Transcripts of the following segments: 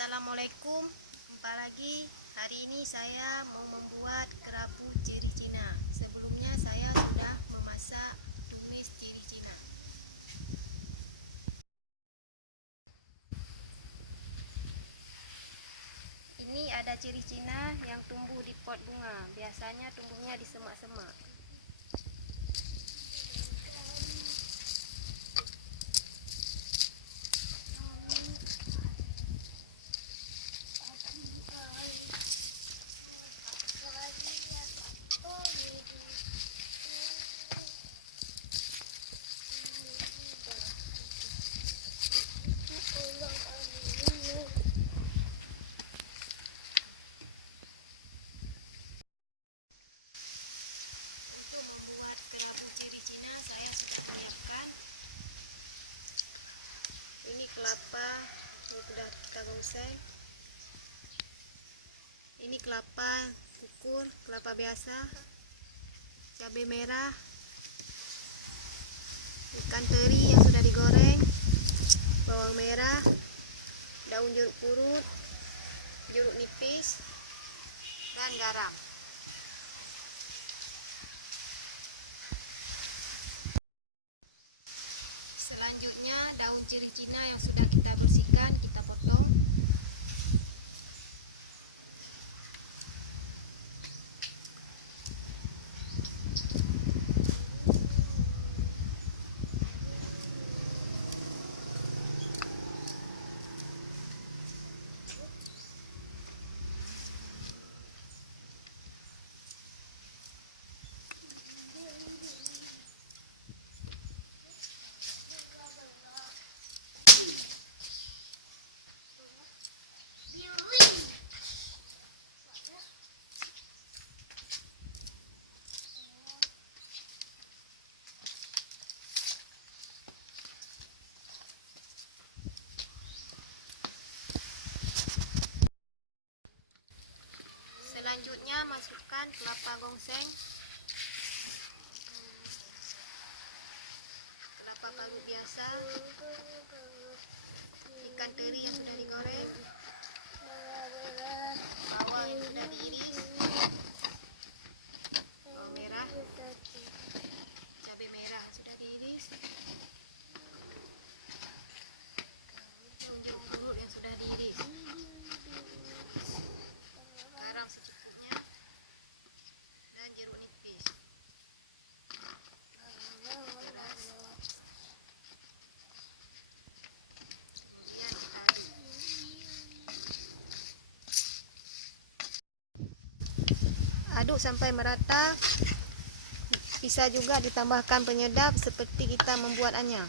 Assalamualaikum, jumpa lagi. Hari ini saya mau membuat kerapu ciri Cina. Sebelumnya saya sudah memasak tumis ciri Cina. Ini ada ciri Cina yang tumbuh di pot bunga. Biasanya tumbuhnya di semak-semak. Ini kelapa yang sudah kita gongseng. Ini kelapa ukur, kelapa biasa, cabai merah, ikan teri yang sudah digoreng, bawang merah, daun jeruk purut, jeruk nipis, dan garam. Selanjutnya daun ciri Cina yang sudah kita bersihkan kita potong. Selanjutnya masukkan kelapa gongseng, kelapa parut biasa, ikan teri yang sudah digoreng, bawang yang sudah diiris, bawang merah, cabai merah yang sudah diiris, jeruk purut yang sudah diiris, garam secukupnya, dan jeruk nipis. Aduk sampai merata. Bisa juga ditambahkan penyedap seperti kita membuat anyang.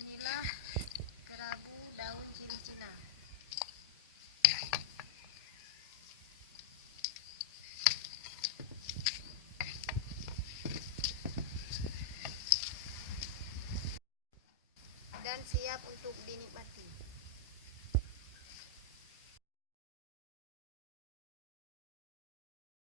Inilah kerabu daun ciri Cina. Dan siap untuk dinikmati.